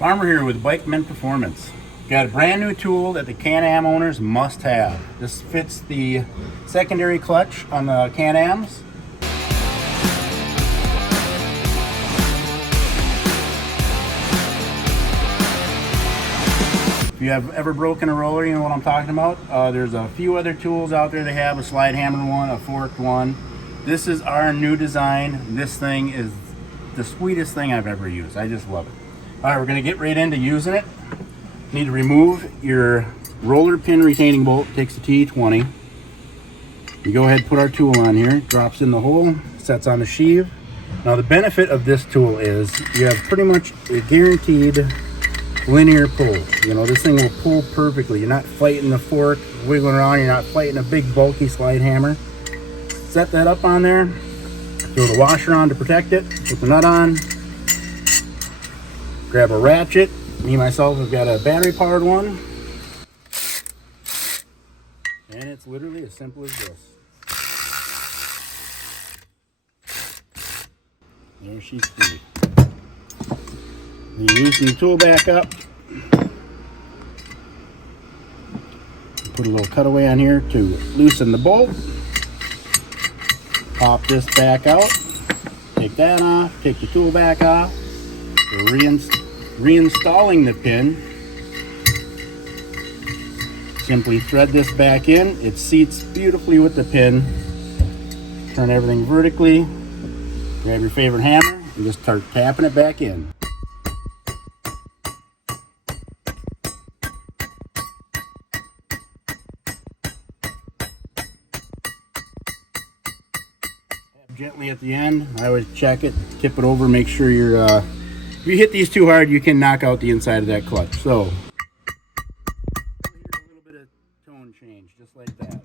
Farmer here with Bikeman Performance. Got a brand new tool that the Canam owners must have. This fits the secondary clutch on the Canams. If you have ever broken a roller, you know what I'm talking about. There's a few other tools out there. They have a slide hammer one, a forked one. This is our new design. This thing is the sweetest thing I've ever used. I just love it. All right, we're gonna get right into using it. Need to remove your roller pin retaining bolt. Takes the T20. You go ahead, put our tool on here. Drops in the hole, sets on the sheave. Now the benefit of this tool is you have pretty much a guaranteed linear pull. You know, this thing will pull perfectly. You're not fighting the fork, wiggling around. You're not fighting a big bulky slide hammer. Set that up on there. Throw the washer on to protect it. Put the nut on. Grab a ratchet. Me myself have got a battery powered one. And it's literally as simple as this. There she's free. You loosen the tool back up. Put a little cutaway on here to loosen the bolt. Pop this back out. Take that off. Take the tool back off. Reinstalling the pin. Simply thread this back in. It seats beautifully with the pin. Turn everything vertically. Grab your favorite hammer and just start tapping it back in. Gently at the end. I always check it, tip it over, make sure you're if you hit these too hard, you can knock out the inside of that clutch. So here's a little bit of tone change, just like that.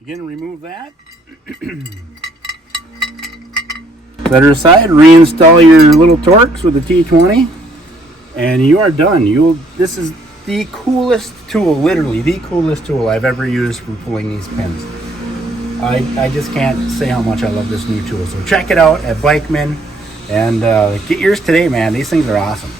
Again, remove that. Set her aside. Reinstall your little Torx with the T20, and you are done. This is the coolest tool, literally the coolest tool I've ever used for pulling these pins. I just can't say how much I love this new tool. So check it out at Bikeman and get yours today, man. These things are awesome.